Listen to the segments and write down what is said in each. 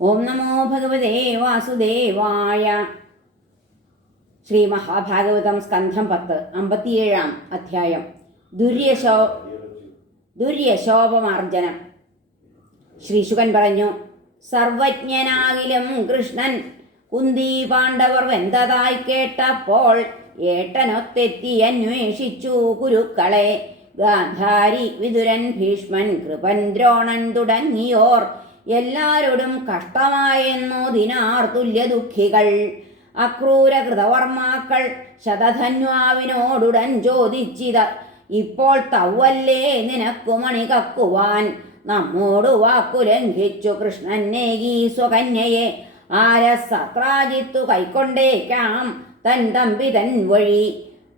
ഓം നമോ ഭഗവതേ വാസുദേവായ. ശ്രീ മഹാഭാഗവതം സ്കന്ധം 10 57 അധ്യായം. ദുര്യശോപമാർജനം. ശ്രീശുകൻ പറഞ്ഞു, സർവജ്ഞനാകിലും കൃഷ്ണൻ കുന്തി പാണ്ഡവർ വെന്തതായി കേട്ടപ്പോൾ ഏട്ടനൊത്തെത്തി അന്വേഷിച്ചു കുരുക്കളെ. ഗാന്ധാരി, വിതുരൻ, ഭീഷ്മൻ, കൃപൻ, ദ്രോണൻ തുടങ്ങിയോർ എല്ലാരോടും കഷ്ടമായെന്നോതിനാർ തുല്യ ദുഃഖികൾ. അക്രൂര കൃതവർമാക്കൾ ശതധന്വാവിനോടുടൻ ചോദിച്ചിത, ഇപ്പോൾ തവ്വല്ലേ നിനക്കു മണി കക്കുവാൻ? നമ്മോടു വാക്കു ലംഘിച്ചു കൃഷ്ണന്നേകി സ്വകന്യയെ ആരസത്രാജിത്തു കൈക്കൊണ്ടേക്കാം തൻ തമ്പി തൻ വഴി.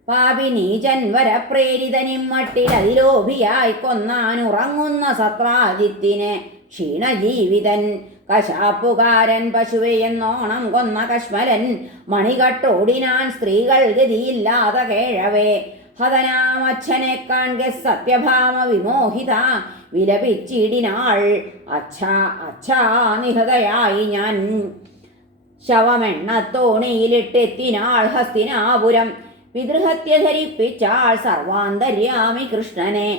പാപി നീചൻ വരപ്രേരിതനിമ്മട്ടിലതിലോഭിയായി കൊന്നാനുറങ്ങുന്ന സത്രാജിത്തിനെ ക്ഷീണജീവിതൻ. കശാപ്പുകാരൻ പശുവെയെന്നോണം കൊന്ന കശ്മലൻ മണികട്ടോടിനാൻ സ്ത്രീകൾ ഗതിയില്ലാതെ കേഴവേ. ഹതനാമച്ഛനെ കാൺകെ സത്യഭാമ വിമോഹിത വിലപിച്ചിടിനാൾ, അച്ഛാ അച്ഛാ നിഹതയായി ഞാൻ. ശവമെണ്ണത്തോണിയിലിട്ടെത്തിനാൾ ഹസ്തിനാപുരം. പിതൃഹത്യ ധരിപ്പിച്ചാൾ സർവാന്തര്യാമി കൃഷ്ണനെ.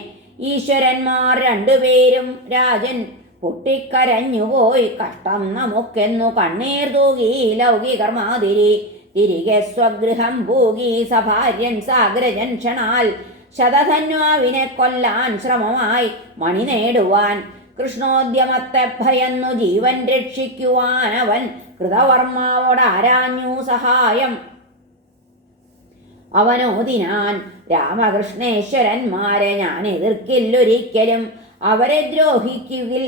ഈശ്വരന്മാർ രണ്ടുപേരും രാജൻ പൊട്ടിക്കരഞ്ഞുപോയി. കഷ്ടം നമുക്കെന്നു കണ്ണീർ തൂകി ലൗകികർമാതിരി. തിരികെ സ്വഗൃഹം പൂകി സഭാര്യൻ സാഗ്രജൻ ക്ഷണാൽ. ശതധന്വാവിനെ കൊല്ലാൻ ശ്രമമായി മണി നേടുവാൻ. കൃഷ്ണോദ്യമത്തെ ഭയന്നു ജീവൻ രക്ഷിക്കുവാൻ അവൻ കൃതവർമാവോടാരാഞ്ഞു സഹായം. അവനോദിനാൻ, രാമകൃഷ്ണേശ്വരന്മാരെ ഞാൻ എതിർക്കില്ലൊരിക്കലും. അവരെ ദ്രോഹിക്കുകിൽ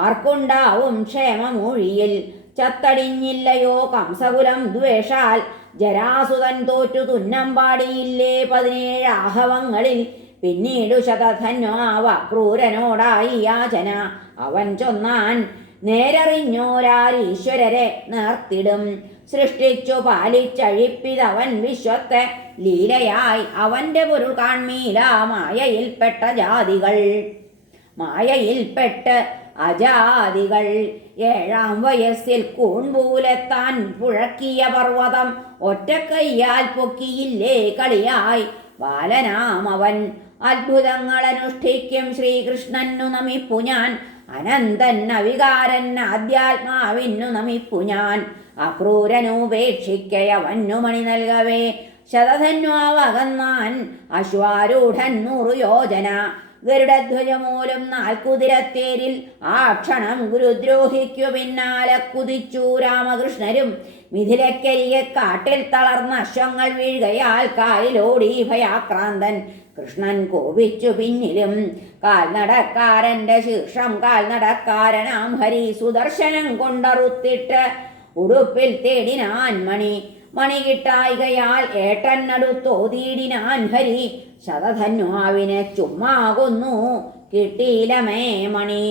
ആർക്കുണ്ടാവും ക്ഷേമമൂഴിയിൽ. ചത്തടിഞ്ഞില്ലയോ കംസകുലം ദ്വേഷാൽ. ജരാസുതൻ തോറ്റു തുന്നം പാടിയില്ലേ 17 ആഹവങ്ങളിൽ. പിന്നീടു ശതധന്വാവക്രൂരനോടായി യാചന. അവൻ ചൊന്നാൻ, നേരറിഞ്ഞോരാരീശ്വരരെ നേർത്തിടും. സൃഷ്ടിച്ചു പാലിച്ചഴിപ്പിതവൻ വിശ്വത്തെ ലീലയായി. അവന്റെ പൊരുൾ കാൺമീല മായയിൽപ്പെട്ട അജാതികൾ. 7-ാം വയസ്സിൽ കൂൺപൂലെത്താൻ പുഴക്കിയ പർവ്വതം ഒറ്റക്കയ്യാൽ പൊക്കിയില്ലേ കളിയായി. ബാലനാമവൻ അത്ഭുതങ്ങൾ അനുഷ്ഠിക്കും ശ്രീകൃഷ്ണനു നമിപ്പു ഞാൻ. അനന്തൻ അവികാരൻ ആദ്യാത്മാവിനു നമിപ്പു ഞാൻ. അക്രൂരനുപേക്ഷിക്കയവന്നു മണി നൽകവേ ശതധന്വാവകന്നാൻ. അശ്വാരൂഢൻ 100 യോജന. ഗരുഡധ്വജമൂലം 4 കുതിരത്തേരിൽ. ആ ക്ഷണം ഗുരുദ്രോഹിക്കു പിന്നാലെ കുതിച്ചു രാമകൃഷ്ണരും. മിഥിലക്കരികെ കാട്ടിൽ തളർന്ന അശ്വങ്ങൾ വീഴുകയാൽ കാലിലോടി ഭയാക്രാന്തൻ. കൃഷ്ണൻ കോപിച്ചു പിന്നിലും. കാൽനടക്കാരന്റെ ശീർഷം കാൽനടക്കാരനാം ഹരി സുദർശനം കൊണ്ടറുത്തിട്ട് ഉടുപ്പിൽ തേടിനാൻ മണി. മണി കിട്ടായികയാൽ ഏട്ടനടുത്തോതിയിടിനാൻ ഹരി. ശതധന്വാവിനെ ചുമ്മാ കൊന്നു കിട്ടിയിലമേ മണി.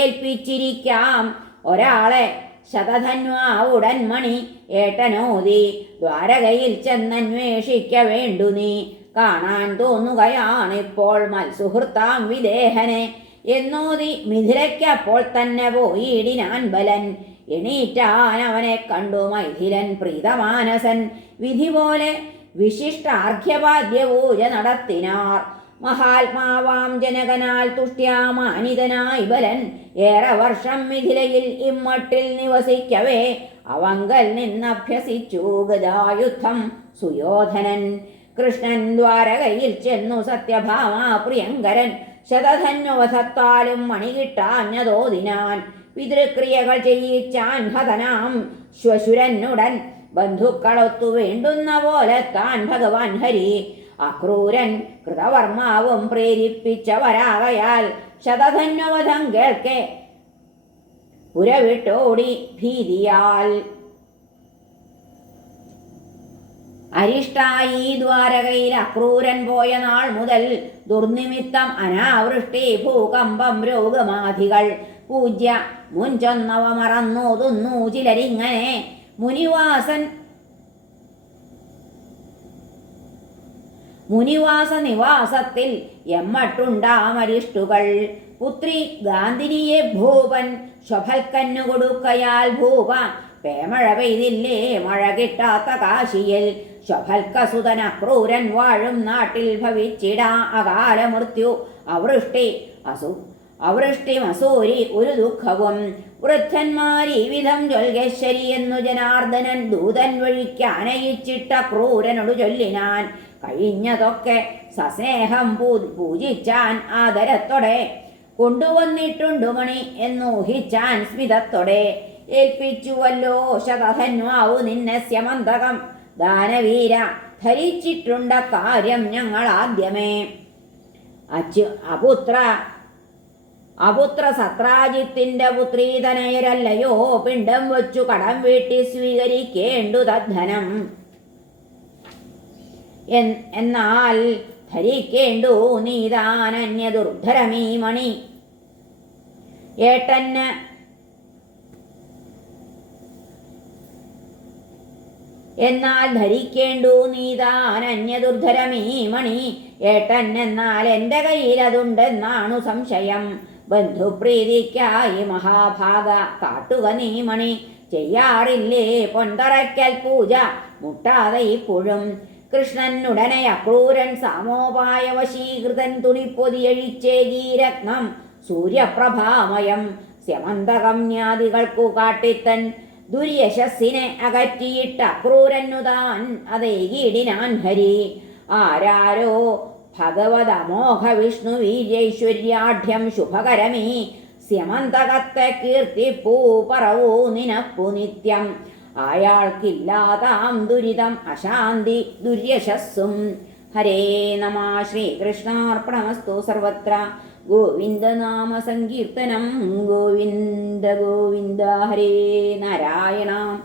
ഏൽപ്പിച്ചിരിക്കാം ഒരാളെ ശതധന്വാവുടൻ മണി. ഏട്ടനോതി, ദ്വാരകയിൽ ചെന്നന്വേഷിക്ക വേണ്ടു നീ. കാണാൻ തോന്നുകയാണിപ്പോൾ മത്സുഹൃത്താം വിദേഹനെ. എന്നോതി മിഥിലയ്ക്കപ്പോൾ തന്നെ പോയിടിനാൻ ബലൻ. എണീറ്റാൻ അവനെ കണ്ടു മൈഥിലൻ പ്രീതമാനസൻ. വിധി പോലെ വിശിഷ്ടാർഘ്യപാദ്യപൂജ നടത്തിനാർ. മഹാത്മാവാം ജനകനാൽ തുഷ്ട്യാമാനിതനായി ബലൻ. ഏറെ വർഷം മിഥിലയിൽ ഇമ്മട്ടിൽ നിവസിക്കവേ അവങ്കൽ നിന്നഭ്യസിച്ചു ഗദായുദ്ധം സുയോധനൻ. കൃഷ്ണൻ ദ്വാരകയിൽ ചെന്നു സത്യഭാമാ പ്രിയങ്കരൻ. ശതധന്വവധത്താലും മണി കിട്ടാഞ്ഞതോതിനാൻ. പിതൃക്രിയകൾ ചെയ്യിച്ചാൻ ഹതനാം ശ്വശുരനുടൻ. ബന്ധുക്കളൊത്തു വേണ്ടുന്ന പോലെ താൻ ഭഗവാൻ ഹരി. അക്രൂരൻ കൃതവർമാവും പ്രേരിപ്പിച്ചവരാകയാൽ ശതധന്വവധം കേൾക്കെ പുരവിട്ടോടി ഭീതിയാൽ. അരിഷ്ടായി ദ്വാരകയിൽ അക്രൂരൻ പോയ നാൾ മുതൽ ദുർനിമിത്തം അനാവൃഷ്ടി ഭൂകമ്പം രോഗമാധികൾ. പൂജ്യ മുൻചൊന്നവ മറന്നോതുന്നു ചിലരിങ്ങനെ. മുനിവാസൻ മുനിവാസ നിവാസത്തിൽ എമ്മട്ടുണ്ടാമരിഷ്ടുകൾ. പുത്രി ഗാന്ധിനിയെ ഭൂപൻ ശൊഭൽക്കന്നു കൊടുക്കയാൽ ഭൂപ പേമഴ പെയ്തില്ലേ മഴ കിട്ടാത്ത കാശിയിൽ. ശൊഭൽക്കസുതന ക്രൂരൻ വാഴും നാട്ടിൽ ഭവിച്ചിടാ അകാല മൃത്യു. അവൃഷ്ടി മസൂരി ഒരു ദുഃഖവും. വൃദ്ധന്മാരീ വിധം ചൊൽകശ്ശരി എന്നു ജനാർദ്ദനൻ ദൂതൻ വഴിക്കാനയിച്ചിട്ട ക്രൂരനോട് ചൊല്ലിനാൻ. കഴിഞ്ഞതൊക്കെ സസ്നേഹം പൂജിച്ചാൻ ആദരത്തോടെ. കൊണ്ടുവന്നിട്ടുണ്ടു മണി എന്നൂഹിച്ചാൻ സ്മിതത്തോടെ. ഏൽപ്പിച്ചുവല്ലോ ശതധന്വാവു നിന്നെ സ്യമന്തകം. ദാനവീര ധരിച്ചിട്ടുണ്ട കാര്യം ഞങ്ങൾ ആദ്യമേ. അപുത്ര സത്രാജിത്തിന്റെ പുത്രീതനയരല്ലയോ പിണ്ടം വച്ചു കടം വീട്ടി സ്വീകരിക്കേണ്ടു തദ്ധനം. എന്നാൽ ധരിക്കേണ്ടു നീതാനന്യ ദുർധരമീ മണി. എന്നാൽ ധരിക്കേണ്ടു നീതാനന്യദുർധരമീ മണി. ഏട്ടൻ എന്നാൽ എൻ്റെ കയ്യിലതുണ്ടെന്നാണു സംശയം. ബന്ധുപ്രീതിക്കായി മഹാഭാഗ കാട്ടുക നീ മണി. ചെയ്യാറില്ലേ പൊൻതറയ്ക്കൽ പൂജ മുട്ടാതെ ഇപ്പോഴും. കൃഷ്ണനുടനെ അക്രൂരൻ സാമോപായ വശീകൃതൻ തുണിപ്പൊതിയഴിച്ചേകീരത്നം സൂര്യപ്രഭാമയം. സ്യമന്തകമ്യാദികൾക്കു കാട്ടിത്തൻ ദുര്യശസ്സിനെ അകറ്റിയിട്ട അക്രൂരനുതാൻ അതേകീടിനാൻ ഹരി. ആരാരോ ഭഗവതമോഘ വിഷ്ണു വീര്യൈശ്വര്യാഢ്യം ശുഭകരമീ. സ്യമന്തകത്തെ കീർത്തിപ്പൂ പറവൂ നിനപ്പു നിത്യം. അയാൾക്കില്ലാതാം ദുരിതം അശാന്തി ദുര്യശസ്സും. ഹരേ നമ. ശ്രീകൃഷ്ണാർപ്പണമസ്തു. സർവത്ര ഗോവിന്ദനാമ സങ്കീർത്തനം. ഗോവിന്ദ ഗോവിന്ദ. ഹരേ നാരായണ.